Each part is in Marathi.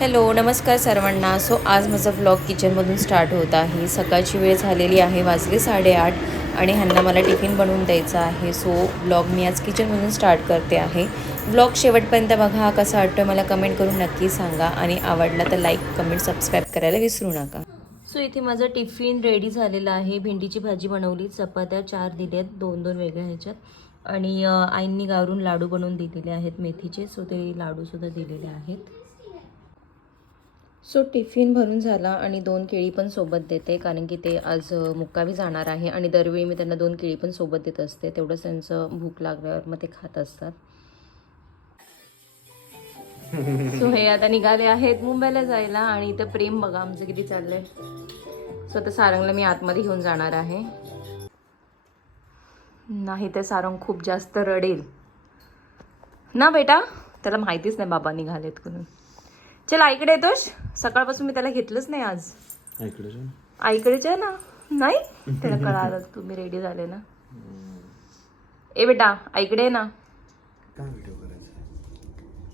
हॅलो नमस्कार सर्वांना. सो आज माझा व्लॉग किचनमधून स्टार्ट होत आहे. सकाळची वेळ झालेली आहे, वाजले 8:30 आणि ह्यांना मला टिफिन बनवून द्यायचा आहे. सो व्लॉग मी आज किचनमधून स्टार्ट करते आहे. व्लॉग शेवटपर्यंत बघा. कसा वाटतो मला कमेंट करून नक्की सांगा आणि आवडला तर लाईक कमेंट सबस्क्राईब करायला विसरू नका. सो इथे माझा टिफिन रेडी झालेला आहे. भेंडीची भाजी बनवली, चपात्या 4 दिल्यात, 2-2 वेगळ्या ह्याच्यात, आणि आईंनी गावरून लाडू बनवून दिलेले आहेत मेथीचे. सो ते लाडूसुद्धा दिलेले आहेत. सो टिफिन भरून झाला आणि 2 केळी पण सोबत देते, कारण की ते आज मुक्कामी जाणार आहे आणि दरवेळी मी त्यांना 2 केळी पण सोबत देत असते. तेवढंच त्यांचं भूक लागल्यावर मग ते खात असतात. सो हे आता निघाले आहेत मुंबईला जायला आणि इथं प्रेम बघा आमचं किती चाललंय. सो आता सारंगला मी आतमध्ये घेऊन जाणार आहे, नाही तर सारंग खूप जास्त रडेल ना बेटा. त्याला माहितीच नाही बाबा निघालेत म्हणून. चल आईकडे येतोस. सकाळपासून मी त्याला घेतलंच नाही आज. आईकडेच आहे ना. नाही त्याला कळालं तुम्ही रेडी झाले ना. ए बेटा आईकडे आहे ना.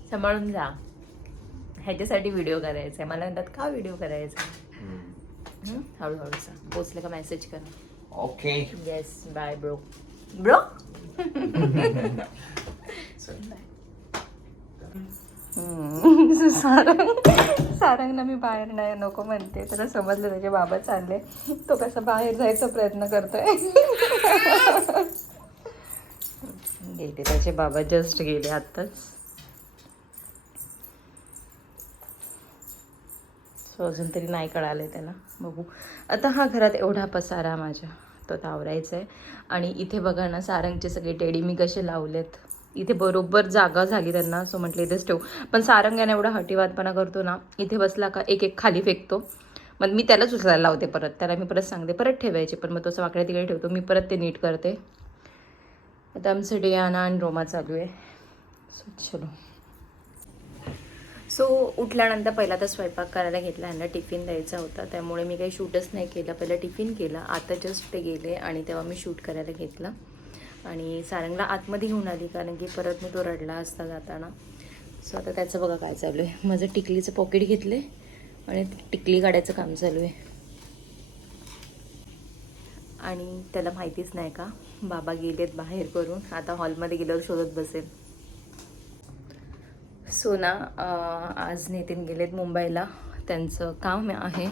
सांभाळून जा. ह्याच्यासाठी व्हिडिओ करायचा आहे. मला म्हणतात का व्हिडिओ करायचा. हळूहळू सांग. पोचलं का मेसेज कर. Okay. Yes bye bro. Bro सारंगला मी बाहेर नाही नको म्हणते. त्याला समजलं त्याचे बाबा चालले, तो कसा बाहेर जायचा प्रयत्न करतोय. गेले त्याचे बाबा, जस्ट गेले आत्ताच. सो अजून तरी नाही कळालंय त्याला. बघू आता. हा घरात एवढा पसारा माझ्या, तो आवरायचा आहे. आणि इथे बघा ना सारंगचे सगळे टेडी मी कसे लावलेत. इथे बरोबर जागा झाली त्यांना, सो म्हटलं इथेच ठेवू. पण सारंग याने एवढा हटीवादपणा करतो ना, इथे बसला का एक एक खाली फेकतो. मग मी त्यालाच उचलायला लावते परत. त्याला मी परत सांगते परत ठेवायचे, पण मग तो वाकड्या तिकडे ठेवतो. मी परत ते नीट करते. आता आमचं डियाना आणि रोमा चालू आहे. सो चलो. सो उठल्यानंतर पहिला तर स्वयंपाक करायला घेतला. यांना टिफिन द्यायचा होता, त्यामुळे मी काही शूटच नाही केलं. पहिला टिफिन केला, आता जस्ट ते गेले आणि तेव्हा मी शूट करायला घेतला. आणि सारंगला आतमध्ये घेऊन आली, कारण की परत मी तो रडला असता जाताना. सो आता त्याचं बघा काय चालू आहे. माझं टिकलीचं पॉकेट घेतले आणि टिकली काढायचं काम चालू आहे. आणि त्याला माहितीच नाही का बाबा गेलेत बाहेर करून. आता हॉलमध्ये गेल्यावर शोधत बसेल. सो ना आज नितीन गेलेत मुंबईला. त्यांचं काम आहे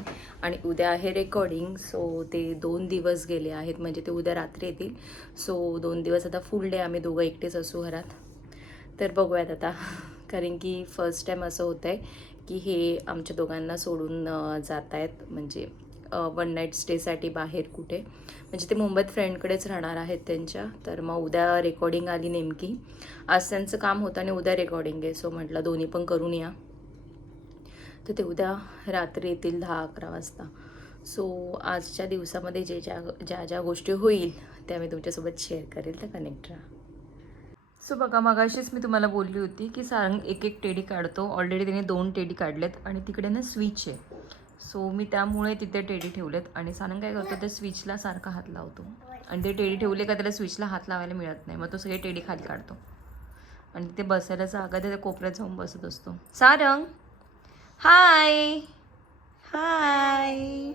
आणि उद्या आहे रेकॉर्डिंग. सो ते 2 दिवस गेले आहेत, म्हणजे ते उद्या रात्री येतील. सो 2 दिवस आता फुल डे आम्ही दोघं एकटेच असू घरात. तर बघूयात आता, कारण की फर्स्ट टाईम असं होतं आहे की हे आमच्या दोघांना सोडून जात आहेत, म्हणजे 1 नाईट स्टेसाठी बाहेर कुठे. म्हणजे ते मुंबईत फ्रेंडकडेच राहणार आहेत त्यांच्या. तर मग उद्या रेकॉर्डिंग आली नेमकी. आज त्यांचं काम होतं आणि उद्या रेकॉर्डिंग आहे. सो म्हटलं दोन्ही पण करून या. तर ते उद्या रात्री येतील 10-11 वाजता. सो आजच्या दिवसामध्ये ज्या ज्या गोष्टी होईल त्या मी तुमच्यासोबत शेअर करेल, तर कनेक्ट राहा. सो बघा मगाशीच मी तुम्हाला बोलली होती की सारंग एक एक टेडी काढतो. ऑलरेडी त्याने 2 टेडी काढलेत आणि तिकडे ना स्विच आहे. सो मी त्यामुळे तिथे टेडी ठेवलेत. आणि सारंग काय करतो, त्या स्विचला सारखा हात लावतो आणि ते टेडी ठेवले का त्याला स्विचला हात लावायला मिळत नाही. मग तो सगळे टेडी खाली काढतो आणि तिथे बसायला जागा त्या कोपऱ्यात जाऊन बसत असतो. सारंग हाय हाय.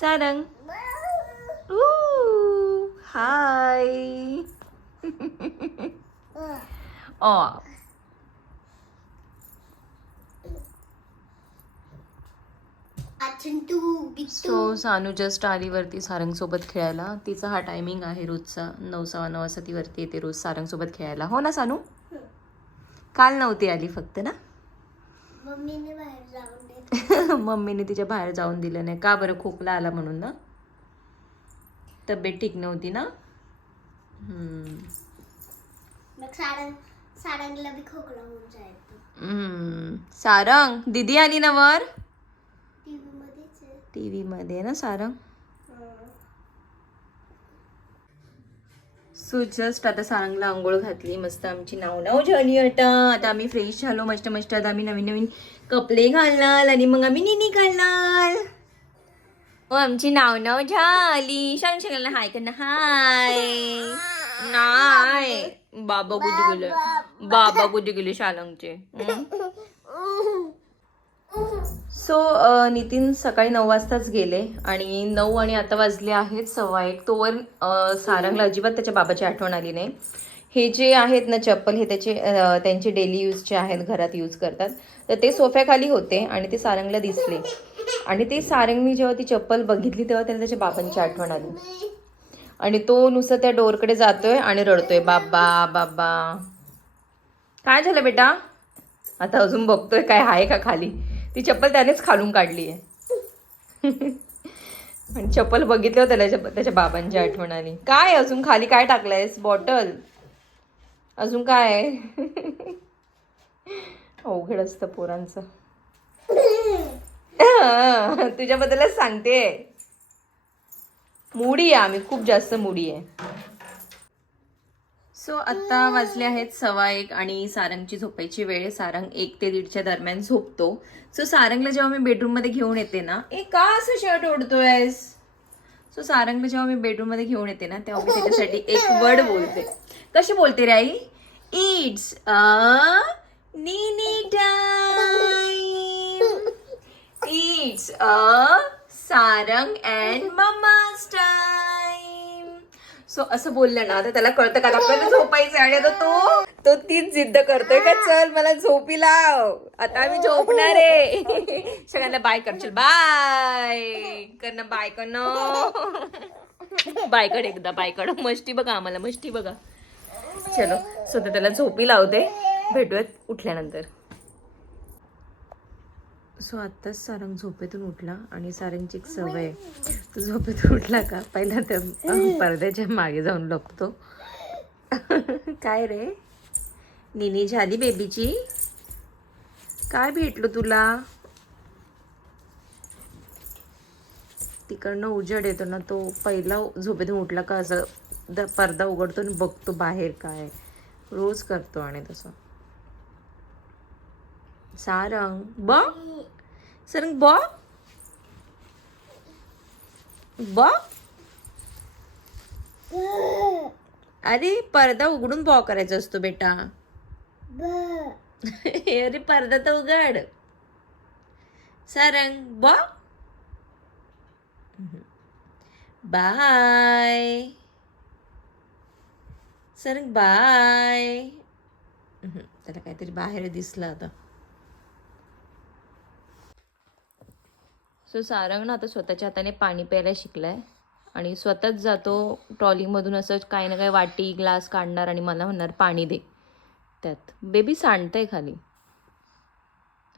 सारंग हाय. ओ सो सानू जस्ट आली वरती सारंगसोबत खेळायला. तिचा हा टायमिंग आहे रोजचा. 9:15 वाजता ती वरती येते रोज सारंगसोबत खेळायला. हो ना सानू. काल नव्हती आली फक्त ना. मम्मीने बाहेर जाऊन मम्मीने तिच्या बाहेर जाऊन दिलं नाही का बरं. खोकला आला म्हणून ना. तब्येत ठीक नव्हती ना. सारंगला बी खोकला होऊन जायचं. सारंग दीदी आली ना वर. टीव्ही मध्ये ना सारंग. सो जस्ट आता सारंगला आंघोळ घातली. मस्त आमची नाव झाली. आता आम्ही फ्रेश झालो मस्त मस्त. आता आम्ही नवीन नवीन कपडे घालणार आणि मग आम्ही निनी घालणार. आमची नाव झाली. सांग सगळ्यांना हाय त्यांना हाय. नाही बाबा कुठे गेले बाबा कुठे गेले शालंगचे सो नितीन सकाळी 9 वाजताच गेले आणि 9 आणि आता वाजले आहेत 1:15 तोवर सारंगला अजिबात त्याच्या बाबाची आठवण आली नाही. हे जे आहेत ना चप्पल हे त्यांचे डेली यूजचे आहेत, घरात यूज करतात. तर ते सोफ्याखाली होते आणि ते सारंगला दिसले आणि ते सारंगनी जेव्हा ती चप्पल बघितली तेव्हा त्याला त्याच्या बाबांची आठवण आली आणि तो नुसतं त्या डोरकडे जातोय आणि रडतोय बाबा बाबा. काय झालं बेटा? आता अजून बघतोय काय आहे का खाली. ती चप्पल त्यानेच खालून काढली आहे आणि चप्पल बघितल्यावर त्याला त्याच्या बाबांची आठवण आली. काय अजून खाली काय टाकलंयस? बॉटल. अजून काय आहे? अवघड असतं पोरांचं. तुझ्याबद्दलच सांगते. मुडी आहे आम्ही, खूप जास्त मुडी आहे. सो आत्ता वाजले आहेत 1:15 आणि सारंगची झोपायची वेळ. सारंग 1 ते 1:30च्या दरम्यान झोपतो. सो सारंगला जेव्हा मी बेडरूममध्ये घेऊन येते ना, का असं शर्ट ओढतोयस? सो सारंगला जेव्हा मी बेडरूममध्ये घेऊन येते ना तेव्हा मी त्याच्यासाठी एक वर्ड बोलते. कशी बोलते रे आई? इट्स अ नीनी time. It's a Sarang and mamma's time. So असं बोललं ना तर त्याला कळतं का आपल्याला झोपायचं आणि आता तो तीच जिद्द करतोय का चल मला झोपी लाव, आता मी झोपणार आहे. सगळ्यांना बाय करशील? बाय करणं, बाय करणं, बाय कड एकदा, बाय कड. मस्ती बघा आम्हाला, मस्ती बघा. चलो स्वतः त्याला झोपी लावते. भेटूयात उठल्यानंतर. सो आत्ताच सारंग झोपेतून उठला आणि सारंगची एक सवय आहे, तो झोपेतून उठला का पहिला त्या पडद्याच्या मागे जाऊन लपतो. काय रे निनी झाली बेबीची? काय भेटलो तुला? तिकडनं उजेड येतो ना, तो पहिला झोपेतून उठला का असं पडदा उघडतो आणि बघतो बाहेर काय. रोज करतो आणि तसं. सारंग बा, सारंग बा बा. अरे पडदा उघडून बॉ करायचा असतो बेटा. अरे पडदा तर उघड. सारंग बॉ. Bye Sarang bye. त्याला काहीतरी बाहेर दिसलं आता. सो सारंग ना आता स्वतःच्या हाताने पाणी प्यायला शिकलाय आणि स्वतःच जातो ट्रॉलीमधून असं काही ना काही वाटी ग्लास काढणार आणि मला म्हणणार पाणी दे. त्यात बेबी सांडतंय खाली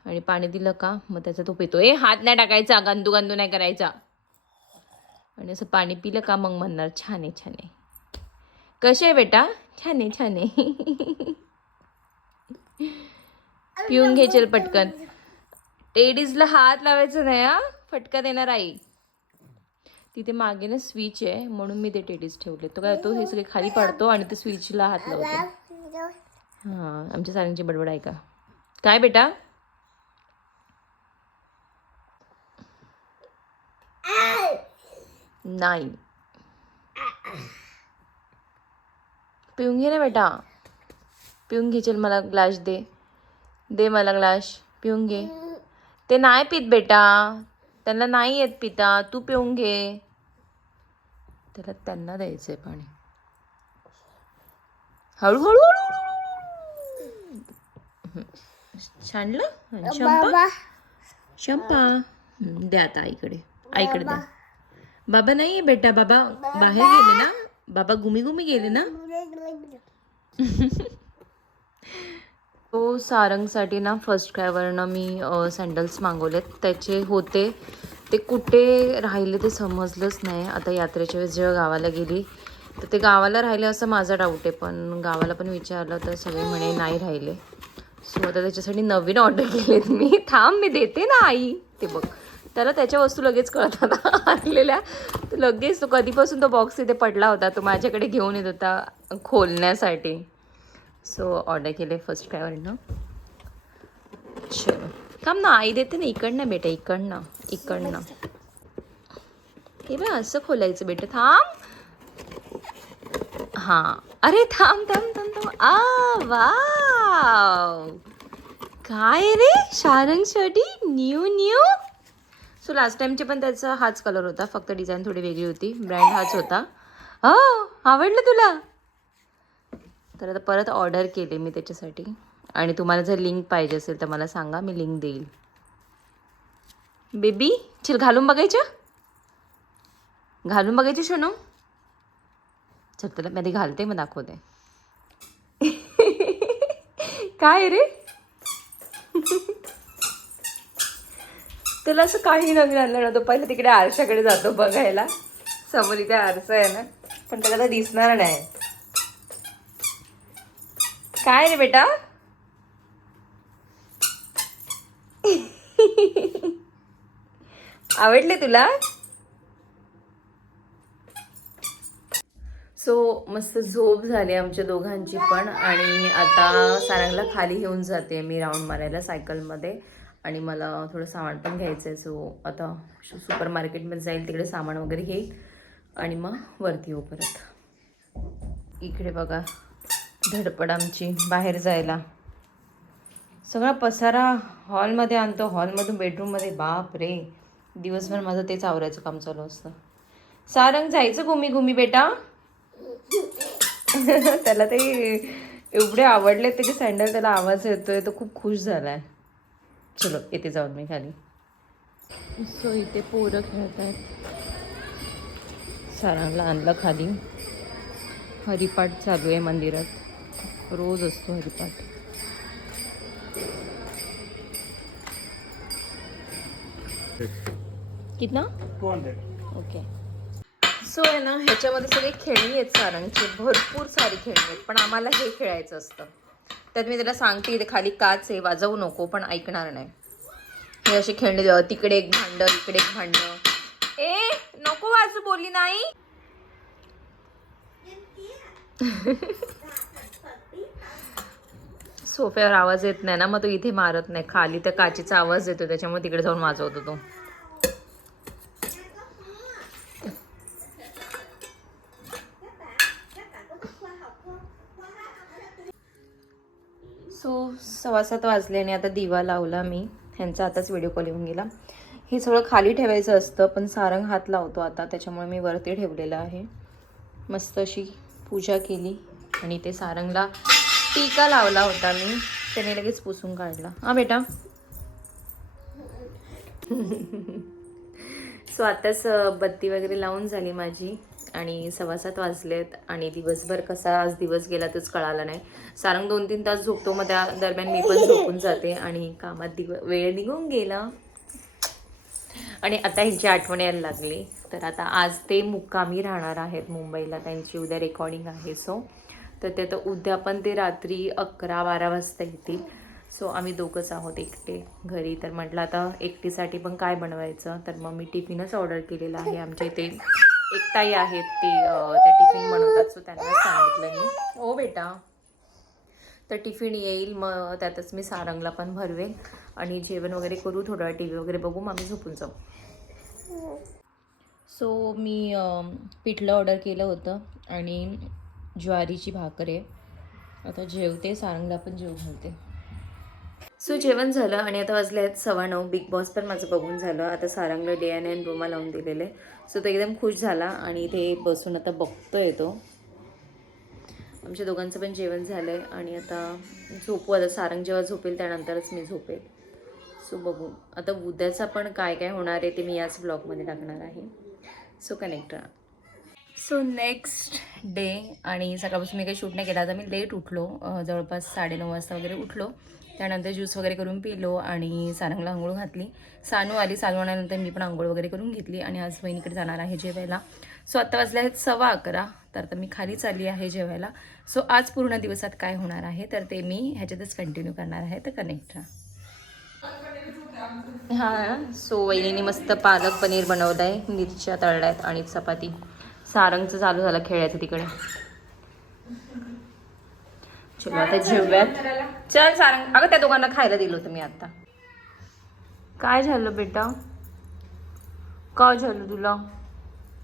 आणि पाणी दिलं का मग त्याचा तो पितो. हात नाही टाकायचा, गंदू गंदू नाही करायचा. आणि असं पाणी पिलं का मग म्हणणार छान आहे छान आहे. कसे आहे बेटा? छान आहे छान आहे. पिऊन घे चल पटकन. टेडीजला हात लावायचं नाही हा, फटका देणार आई. तिथे मागे ना स्विच आहे म्हणून मी ते टेडीज ठेवले. तो काय होतो हे सगळे खाली पडतो आणि ते स्विचला हात लावतो. हां आमच्या सारंगची बडबड आहे का काय बेटा? नाही पिऊन घे ना बेटा, पिऊन घे चल. मला ग्लास दे, दे मला ग्लास, पिऊन घे. ते नाही पित बेटा, त्यांना नाही येत पिता, तू पिऊन घे. त्याला त्यांना द्यायचंय पाणी. हळूहळू छानलं. शंपा शंपा द्या आता आईकडे, आईकडे द्या. बाबा नाही आहे बेटा, बाबा बाहेर गेले ना, बाबा गुमी गुमी गेले ना. तो सारंगसाठी ना फर्स्ट क्रायवरनं मी सँडल्स मागवलेत. त्याचे होते ते कुठे राहिले ते समजलंच नाही. आता यात्रेच्या वेळेस जेव्हा गावाला गेली तर ते गावाला राहिले असं माझा डाऊट आहे, पण गावाला पण विचारलं तर सगळे म्हणे नाही राहिले. सो आता त्याच्यासाठी नवीन ऑर्डर केलेत मी. थांब मी देते ना आई. ते बघ त्याला त्याच्या वस्तू लगेच कळतात आणलेल्या. तर लगेच तो कधीपासून तो बॉक्स इथे पडला होता, तो माझ्याकडे घेऊन येत होता खोलण्यासाठी. सो ऑर्डर केले फर्स्ट क्रायवरनं. चलो थांब ना आई देते ना. इकडनं बेटा, इकडनं इकडनं. हे बघ असं खोलायचं बेटा, थांब. हां अरे थांब थांब थांब थांब. वाव, काय रे शारंग साठी न्यू न्यू. सो लास्ट टाइमचे पण त्याचा हाच कलर होता, फक्त डिझाईन थोडी वेगळी होती. ब्रँड हाच होता. हो, आवडलं तुला? तर आता परत ऑर्डर केले मी त्याच्यासाठी. आणि तुम्हाला जर लिंक पाहिजे असेल तर मला सांगा, मी लिंक देईल. बेबी चल घालून बघायचे शोनू. चल तुला मी आधी घालते मग दाखवते. काय रे तुला असं काही नवीन आणलं ना, तो पहिले तिकडे आरशाकडे जातो बघायला. समोर इथे आरसा आहे ना, पण त्याला तर दिसणार नाही. काय रे बेटा? आवडले तुला? सो मस्त झोप झाली आमच्या दोघांची पण. आणि आता सारंगला खाली घेऊन जाते मी राऊंड मारायला सायकलमध्ये. आणि मला थोडं सामान पण घ्यायचं आहे. सो आता सुपर मार्केटमध्ये जाईल, तिकडे सामान वगैरे घेईल आणि मग वरती येऊ परत. इकडे बघा धडपड आमची बाहेर जायला. सगळा पसारा हॉलमध्ये आणतो, हॉलमधून बेडरूममध्ये. बाप रे, दिवसभर माझं तेच आवरायचं काम चालू असतं. सारंग जायचं घुमी बेटा. त्याला ते एवढे आवडले त्याचे सँडल, त्याला आवाज येतोय, तो खूप खुश झालाय. चलो येते जाऊन मी खाली. सो इथे पोरं खेळत आहेत. सारंगला आणलं खाली. हरिपाठ चालू आहे मंदिरात, रोज असतो हरिपाठ. कितना 200. ओके. सो आहे ना, ह्याच्यामध्ये सगळे खेळणी आहेत सारंगची, भरपूर सारी खेळणी आहेत. पण आम्हाला हे खेळायचं असतं. त्यात मी त्याला सांगते इथे खाली काच आहे, वाजवू नको, पण ऐकणार नाही. हे असे खेळणे, तिकडे एक भांड, इकडे एक भांड. ए नको वाजू, बोलली नाही. सोफ्यावर आवाज येत नाही ना, मग तो इथे मारत नाही. खाली त्या काचेचा आवाज येतो, त्याच्यामुळे तिकडे जाऊन वाजवतो तो. सो 6:15 वाजले आणि आता दिवा लावला मी. ह्यांचा आताच व्हिडिओ कॉल येऊन गेला. हे सगळं खाली ठेवायचं असतं, पण सारंग हात लावतो आता, त्याच्यामुळे मी वरती ठेवलेलं आहे. मस्त अशी पूजा केली आणि ते सारंगला टीका लावला होता मी, त्याने लगेच पुसून काढला. हा बेटा. सो आताच बत्ती वगैरे लावून झाली माझी आणि 6:15 वाजलेत. आणि दिवसभर कसा आज दिवस गेला तेच कळालं नाही. सारंग 2-3 तास झोपतो, मग त्या दरम्यान मी पण झोपून जाते आणि कामात वेळ निघून गेला. आणि आता ह्यांची आठवण यायला लागली. तर आता आज ते मुक्कामी राहणार आहेत मुंबईला, त्यांची उद्या रेकॉर्डिंग आहे. सो तर ते आता उद्या पण ते रात्री 11-12 वाजता येतील. सो आम्ही दोघंच आहोत एकटे घरी. तर म्हटलं आता एकटीसाठी पण काय बनवायचं, तर मग मी टिफिनच ऑर्डर केलेला आहे. आमच्या इथे एक ताई आहेत, त्या टिफिन बनवतात. सो त्यांना सांगितलं मी, ओ बेटा, तर टिफिन येईल, मग त्यातच मी सारंगला पण भरवेन आणि जेवण वगैरे करू, थोडा टी व्ही वगैरे बघू, मग आम्ही झोपून जाऊ. सो मी पिठलं ऑर्डर केलं होतं आणि ज्वारीची भाकर आहे. आता जेवते, सारंगला पण जेव घालते. सो जेवण झालं आणि आता वाजले आहेत 9:15. बिग बॉस पण माझं बघून झालं. आता सारंगला DNA आणि रोमा लावून दिलेले. सो तो एकदम खुश झाला आणि इथे बसून आता बघतोय तो. आमच्या दोघांचं पण जेवण झालं आहे आणि आता झोपू. आता सारंग जेव्हा झोपेल त्यानंतरच मी झोपेल. सो बघू आता उद्याचा पण काय काय होणार आहे ते मी याच ब्लॉगमध्ये टाकणार आहे. सो कनेक्ट राहा. सो नेक्स्ट डे आणि सकाळपासून मी काही शूट नाही केला. आता मी लेट उठलो, जवळपास 9:30 वाजता वगैरे उठलो. त्यानंतर ज्यूस वगैरे करून पिलो आणि सारंगला आंघोळ घातली. सानू आली, सानू आल्यानंतर मी पण आंघोळ वगैरे करून घेतली आणि आज बहिणीकडे जाणार आहे जेवायला. सो आत्ता वाजले आहेत 11:15. तर आता मी खाली चालली आहे जेवायला. सो आज पूर्ण दिवसात काय होणार आहे तर ते मी ह्याच्यातच कंटिन्यू करणार आहे. तर कनेक्ट राहा. हां, सो वहिनीने मस्त पालक पनीर बनवलं आहे, मिरच्या तळल्या आहेत आणि चपाती. सारंगचं चालू झालं खेळायचं तिकडे. चलो आता जेवूयात. चल सारंग, अगं त्या दोघांना खायला दिलं होतं मी आता. काय झालं बेटा, काय झालं तुला?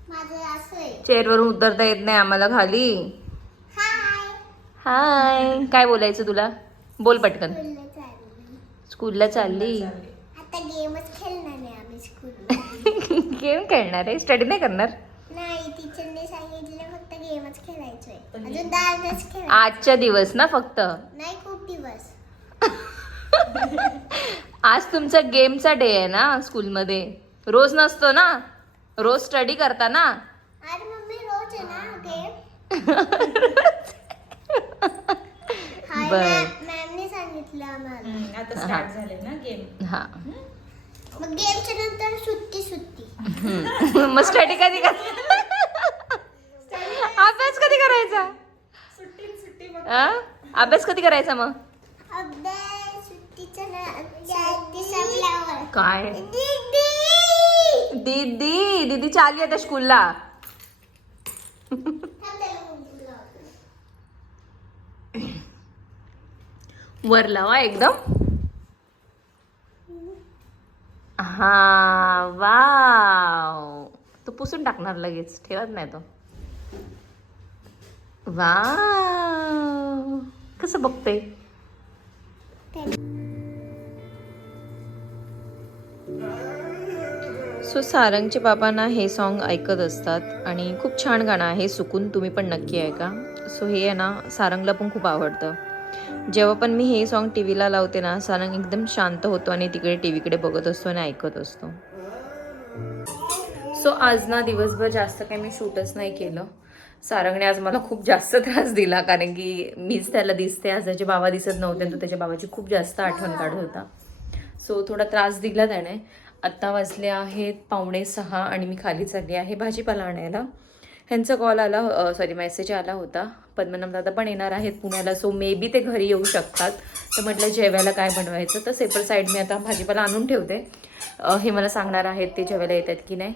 माझं असं आहे. चेअरवरून उतरता येत नाही आम्हाला खाली. हाय हाय. काय बोलायचं तुला? बोल पटकन. स्कूलला चालली. स्कूलला चालली. आता गेमच खेळणार आहे आम्ही स्कूलला. गेम खेळणार आहे, स्टडी नाही करणार. नाही, टीचरने सांगितलं फक्त गेमच खेळायचोय. अजून 10 दिवस खेळ. आजच्या दिवस ना फक्त. नाही, खूप दिवस. आज तुमचा गेमचा डे आहे ना स्कूलमध्ये. रोज नसतो ना, रोज स्टडी करता ना. अरे मम्मी, रोज आहे ना गेम. बर. मॅमने सांगितलं आम्हाला. आता स्टार्ट झाले ना गेम. हा. मग गेमच्या नंतर सुट्टी. मग स्टडी कधी कर, अभ्यास कधी करायचा? सुट्टी आ? अभ्यास कधी करायचा मग? अभ्यास सुट्टी संपल्यावर. काय दीदी. दीदी चालली आता स्कूलला. वर लावा एकदम. हा, वाव. तो पुसून टाकणार लगेच, ठेवत नाही तो. वाव, कसं बघतोय. सो सारंगचे बाबांना हे सॉन्ग ऐकत असतात आणि खूप छान गाणं आहे सुकून. तुम्ही पण नक्की ऐका. सो हे आहे ना सारंगला पण खूप आवडतं. जेव्हा पण मी हे सॉन्ग टी व्हीला लावते ना, सारंग एकदम शांत होतो आणि तिकडे टी व्हीकडे बघत असतो आणि ऐकत असतो. सो आज ना दिवसभर जास्त काही मी शूटच नाही केलं. सारंगने आज मला खूप जास्त त्रास दिला, कारण की मीच त्याला दिसते. आज त्याचे बाबा दिसत नव्हते, तो त्याच्या बाबाची खूप जास्त आठवण काढत होता. सो थोडा त्रास दिला त्याने. आत्ता वाजले आहेत 5:45 आणि मी खाली चालली आहे भाजीपाला आणायला. ह्यांचा कॉल आला, मेसेज आला होता. पद्मनाभ दादा पण येणार आहेत पुण्याला, सो मे बी ते घरी येऊ शकतात. तर म्हटलं जेवायला काय बनवायचं, तर सेपर साईड मी आता भाजीपाला आणून ठेवते. हे मला सांगणार आहेत ते जेवायला येतात की नाही.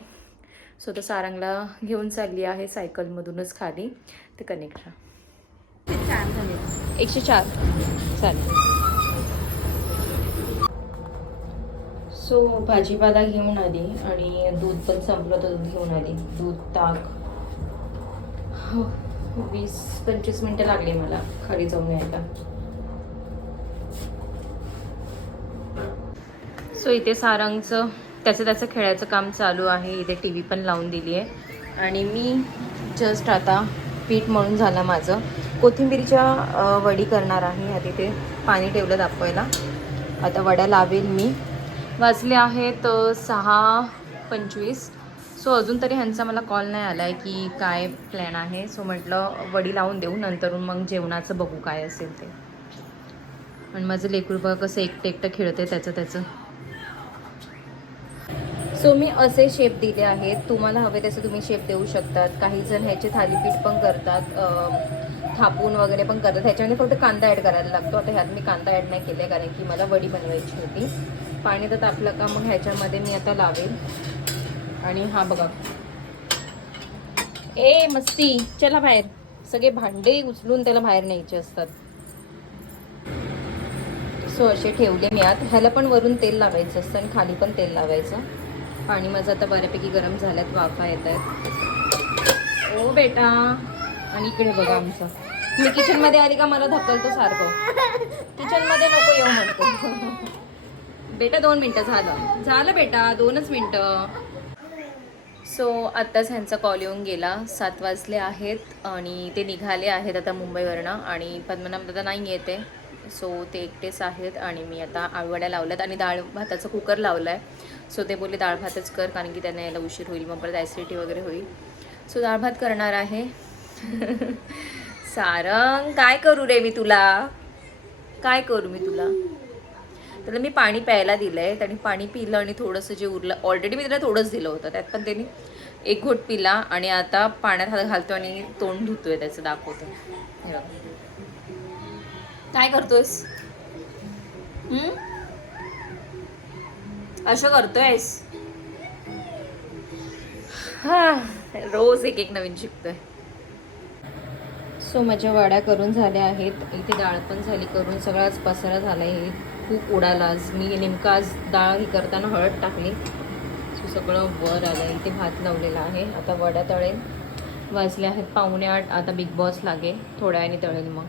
सो तर सारंगला घेऊन चालली आहे सायकलमधूनच खाली. ते कनेक्ट राहा. 104 चालेल. सो भाजीपाला घेऊन आली आणि दूध पण संपलं तर दूध घेऊन आली. दूध, ताक. 20-25 मिनटं लागली मला खाली जाऊन यायला. सो इथे सारंगचं त्याचं खेळायचं काम चालू आहे. इथे टी व्ही पण लावून दिली आहे आणि मी जस्ट आता पीठ मळून झालं माझं. कोथिंबीरच्या वडी करणार आहे. आधी ते पाणी ठेवलं तापवायला, आता वड्या लावेल मी. वाजले आहेत 6:25. सो अजून तरी ह्यांचा मला कॉल नाही आला आहे की काय प्लॅन आहे. सो म्हटलं वडी लावून देऊ, नंतरून मग जेवणाचं बघू काय असेल ते. आणि माझं लेकरू बघा कसं एकटं खेळते त्याचं. सो मी असे शेप दिले आहेत. तुम्हाला हवे तसे तुम्ही शेप देऊ शकतात. काही जण ह्याचे थालीपीठ पण करतात, थापून वगैरे पण करतात. ह्याच्यामध्ये फक्त कांदा ॲड करायला लागतो. आता ह्यात मी कांदा ॲड नाही केले, कारण की मला वडी बनवायची होती. पाणी तर तापलं का मग ह्याच्यामध्ये मी आता लावेल. आणि हा बघा, ए मस्ती, चला बाहेर. सगळे भांडे उचलून त्याला बाहेर न्यायचे असतात. सो असे ठेवले मी आत. ह्याला पण वरून तेल लावायचं असतं आणि खाली पण तेल लावायचं. पाणी माझं आता बऱ्यापैकी गरम झाल्यात, वाफा येत आहेत. ओ बेटा. आणि इकडे बघा आमचं, मी किचनमध्ये आली का मला धक्कलतो सारखं. किचनमध्ये नको येऊ म्हणतो. बेटा 2 मिनटं झालं बेटा, 2च मिनटं. सो आत्ताच ह्यांचा कॉल येऊन गेला. 7 वाजले आहेत आणि ते निघाले आहेत आता मुंबईवरनं. आणि पद्मनाभ दादा नाही येते, सो ते एकटेच आहेत. आणि मी आता आळूवड्या लावल्यात आणि डाळ भाताचा कुकर लावला आहे. सो ते बोलले डाळ भातच कर, कारण की त्यांना यायला उशीर होईल, मग परत ॲसिडिटी वगैरे होईल. सो डाळ भात करणार आहे. सारंग, काय करू रे मी तुला, काय करू मी तुला. त्याला मी पाणी प्यायला दिलं आहे. त्याने पाणी पिलं आणि थोडंसं जे उरलं, ऑलरेडी मी त्याला थोडंच दिलं होतं, त्यात पण त्यांनी 1 घोट पिला. आणि आता पाण्यात हात घालतो आणि तोंड धुतोय त्याचं, दाखवतो. काय करतोयस, असं करतोयस. हा, रोज एक नवीन शिकतोय. सो माझ्या वड्या करून झाल्या आहेत. इथे डाळ पण झाली करून, सगळाच पसारा झाला आहे. खूप उडाला आज. मी नेमकं आज डाळ ही करताना हळद टाकली, सो सगळं वर आलं. इथे भात लावलेला आहे, आता वड्या तळेल. वाजले आहेत 7:45. आता बिग बॉस लागे, थोड्या वेळाने तळेल मग.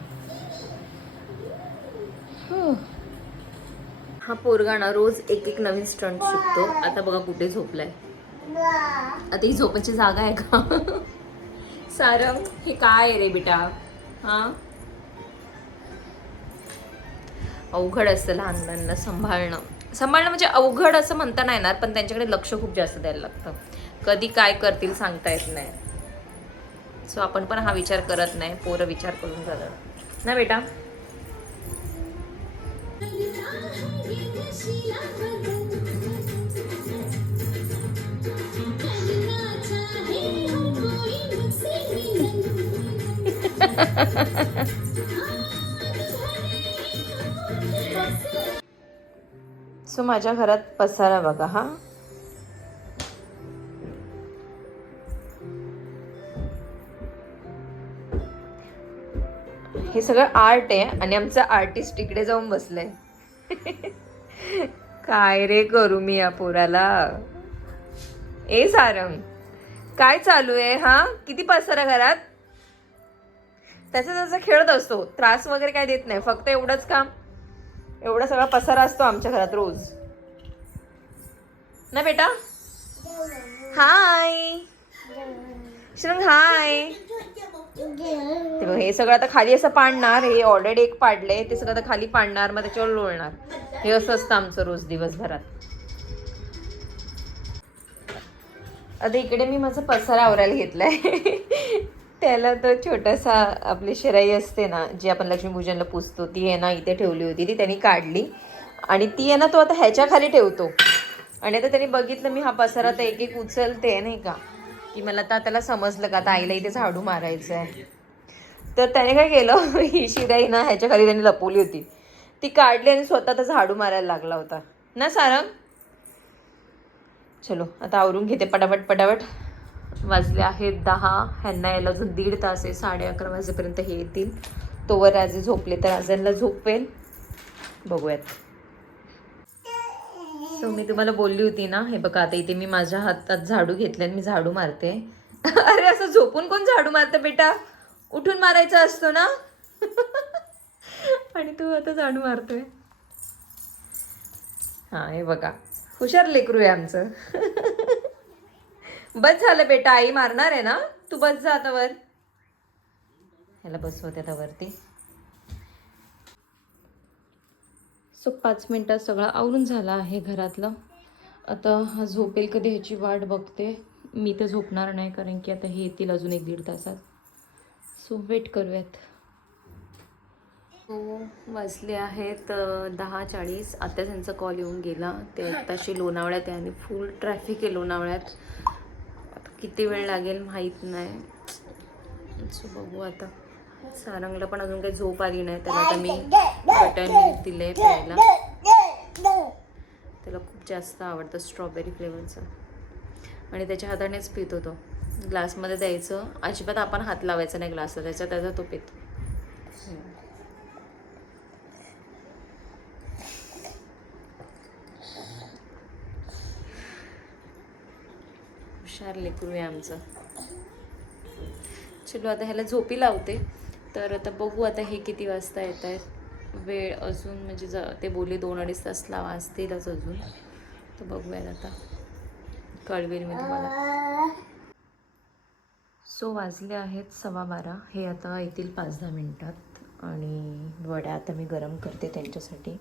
हा पोरगा ना रोज एक एक नवीन स्टंट शिकतो. आता बघा कुठे झोपलाय. आता ही झोपायची जागा आहे का? सारंग, हे काय आहे रे बेटा? हा, अवघड असतं लहान मुलांना सांभाळणं म्हणजे अवघड असं म्हणता नाही येणार, पण त्यांच्याकडे लक्ष खूप जास्त द्यायला लागतं. कधी काय करतील सांगता येत नाही. सो आपण पण हा विचार करत नाही, पोरं विचार करून जातात ना बेटा. सो माझ्या घरात पसारा बघा हा. हे सगळं आर्ट आहे आणि आमचं आर्टिस्ट इकडे जाऊन बसलंय. काय रे करू मी या पोराला? ए सारंग, काय चालू आहे हा? किती पसारा घरात? त्याचा खेळत असतो, त्रास वगैरे काय देत नाही, फक्त एवढंच काम. एवढा सगळा पसारा असतो आमच्या घरात रोज ना बेटा. हाय श्रंग, हाय. ते बघ, हे सगळं आता खाली असं पाडणार. हे ऑलरेडी एक पाडले, ते सगळं आता खाली पाडणार, मग त्याच्यावर लोळणार. हे असं असतं आमचं रोज दिवसभरात. आता इकडे मी माझा पसारा आवरायला घेतलाय. त्याला तर छोटासा आपली शिराई असते ना, जी आपण लक्ष्मीपूजनला पुजतो, ती आहे ना इथे ठेवली होती. ती त्यांनी काढली आणि ती आहे ना तो आता ह्याच्या खाली ठेवतो. आणि आता त्यांनी बघितलं मी हा पसारा तर एक एक उचलते नाही का, की मला आता त्याला समजलं का आता आईला इथे झाडू मारायचं आहे. तर त्याने काय केलं, ही शिराई ना ह्याच्या खाली त्यांनी लपवली होती, ती काढली आणि स्वतः तर झाडू मारायला लागला होता ना सारंग. चलो आता आवरून घेते पटापट पटापट. वाजले आहेत 10. ह्यांना यायला अजून 1.5 तास आहे. 11:30 वाजेपर्यंत हे येतील. तोवर राजे झोपले तर राजांना झोपवेल, बघूयात. सो मी तुम्हाला बोलली होती ना, हे बघा आता इथे मी माझ्या हातात झाडू घेतले आणि मी झाडू मारते. अरे असं झोपून कोण झाडू मारतं बेटा? उठून मारायचा असतो ना. आणि तू आता झाडू मारतोय. हा हे बघा, हुशार लेकरू आहे आमचं. बस झालं बेटा, आई मारणार आहे ना, तू बस जा आता वर. ह्याला बसवते आता वरती. सो 5 मिनिटात सगळं आवरून झालं आहे घरातलं. आता हा झोपेल कधी ह्याची वाट बघते. मी तर झोपणार नाही, कारण की आता हे येतील अजून 1-1.5 तासात. सो वेट करूयात. हो, वाजले आहेत 10:40. आता त्यांचा कॉल येऊन गेला. ते आत्ताशी लोणावळ्यात आहे आणि फुल ट्रॅफिक आहे लोणावळ्यात. आता किती वेळ लागेल माहीत नाही. सो बघू आता. सारंगला पण अजून काही झोप आली नाही, त्याला आता मी बटर मिल्क दिले प्यायला. त्याला खूप जास्त आवडतं स्ट्रॉबेरी फ्लेवरचं आणि त्याच्या हातानेच पितो तो. ग्लासमध्ये द्यायचं, अजिबात आपण हात लावायचा नाही ग्लासला, त्याचा तो पितो. हुशार लेकरू आहे आमचं. चलो आता ह्याला झोपी लावते. तर आता बघू आता हे किती वाजता येत आहेत. वेळ अजून म्हणजे ते बोलले 2-2.5 तास वाजतीलच अजून. तर बघूयात आता, कळवेल मी तुम्हाला. सो वाजले आहेत 12:15. हे आता येतील 5-10 मिनटात. आणि वड्या आता मी गरम करते त्यांच्यासाठी.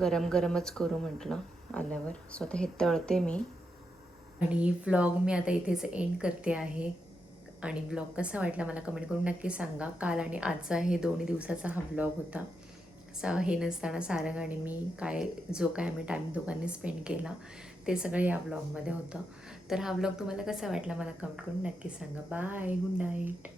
गरमच करू म्हटलं आल्यावर. सो आता हे तळते मी. आणि व्लॉग मी आता इथेच एंड करते आहे. आणि व्लॉग कसा वाटला मला कमेंट करून नक्की सांगा. काल आणि आजचा हे 2 दिवसाचा हा व्लॉग होता. हे नसताना सारंग आणि मी जो काय आम्ही टाईम दोघांनी स्पेंड केला ते सगळं या व्लॉगमध्ये होतं. तर हा व्लॉग तुम्हाला कसा वाटला मला कमेंट करून नक्की सांगा. Bye, good night.